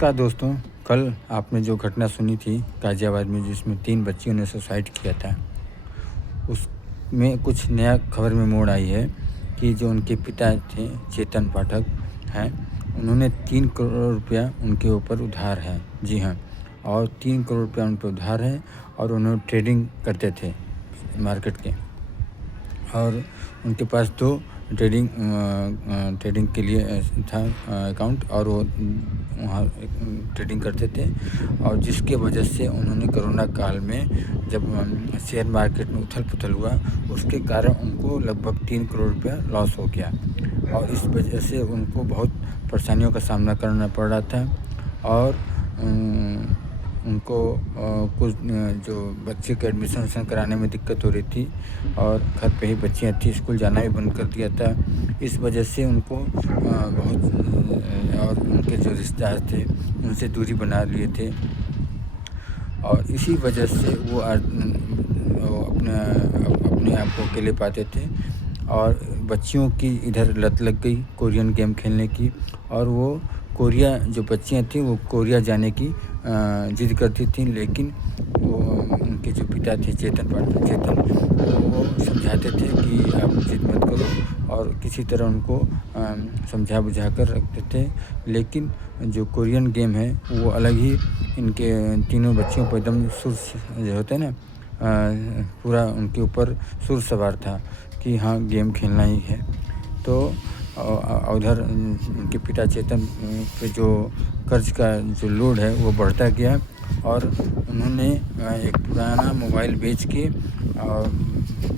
नमस्कार दोस्तों। कल आपने जो घटना सुनी थी गाज़ियाबाद में, जिसमें 3 बच्चियों ने सुसाइड किया था, उसमें कुछ नया खबर में मोड़ आई है कि जो उनके पिता थे चेतन पाठक हैं, उन्होंने 3 करोड़ रुपया उनके ऊपर उधार है। जी हाँ, और 3 करोड़ रुपया उन पे उधार है और उन्होंने ट्रेडिंग करते थे मार्केट के, और उनके पास 2 ट्रेडिंग के लिए था अकाउंट, और वो वहाँ ट्रेडिंग करते थे। और जिसके वजह से उन्होंने कोरोना काल में जब शेयर मार्केट में उथल-पुथल हुआ, उसके कारण उनको लगभग 3 करोड़ रुपया लॉस हो गया, और इस वजह से उनको बहुत परेशानियों का सामना करना पड़ रहा था। और उनको कुछ जो बच्चे के एडमिशन कराने में दिक्कत हो रही थी, और घर पे ही बच्चियाँ थी, स्कूल जाना भी बंद कर दिया था। इस वजह से उनको बहुत और उनके जो रिश्तेदार थे उनसे दूरी बना लिए थे, और इसी वजह से वो अपने आप को अकेले पाते थे। और बच्चियों की इधर लत लग गई कोरियन गेम खेलने की, और वो कोरिया जो बच्चियाँ थीं वो कोरिया जाने की ज़िद करती थीं, लेकिन वो उनके जो पिता थे चेतन, वो समझाते थे कि आप ज़िद मत करो, और किसी तरह उनको समझा बुझा कर रखते थे। लेकिन जो कोरियन गेम है वो अलग ही इनके तीनों बच्चियों पर एकदम सुर जो होता है ना, पूरा उनके ऊपर सुर सवार था कि हाँ, गेम खेलना ही है। तो उधर उनके पिता चेतन पे जो कर्ज का जो लोड है वो बढ़ता गया, और उन्होंने एक पुराना मोबाइल बेच के और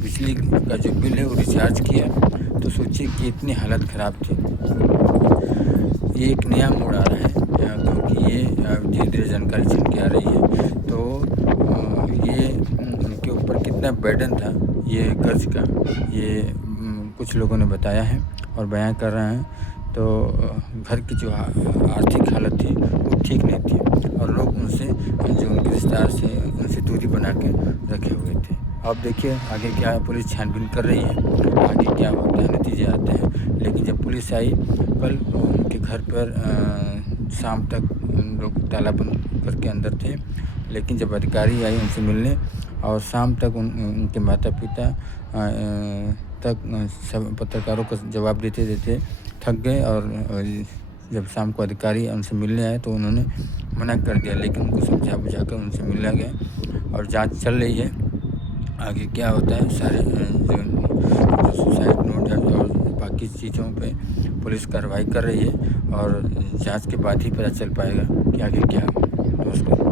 बिजली का जो बिल है वो रिचार्ज किया। तो सोचिए कि इतनी हालत ख़राब थी। ये एक नया मोड़ आ रहा है, क्योंकि ये धीरे-धीरे जानकारी छन के आ रही है। तो ये उनके ऊपर कितना बर्डन था ये कर्ज का, ये कुछ लोगों ने बताया है और बयान कर रहे हैं। तो घर की जो आर्थिक हालत थी वो ठीक नहीं थी, और लोग उनसे, जो उनके रिश्तेदार से, उनसे दूरी बना के रखे हुए थे। अब देखिए आगे क्या है, पुलिस छानबीन कर रही है, आगे क्या होता है, नतीजे आते हैं। लेकिन जब पुलिस आई कल, उनके घर पर शाम तक उन लोग ताला बंद करके अंदर थे, लेकिन जब अधिकारी आई उनसे मिलने, और शाम तक उनके माता-पिता तक सब पत्रकारों को जवाब देते-देते थक गए, और जब शाम को अधिकारी उनसे मिलने आए तो उन्होंने मना कर दिया, लेकिन उनको समझा-बुझा कर उनसे मिला गया, और जाँच चल रही है। आगे क्या होता है, सारे जो सुसाइड नोट है और बाकी चीज़ों पे पुलिस कार्रवाई कर रही है, और जाँच के बाद ही पता चल पाएगा कि आगे क्या होगा। नमस्कार।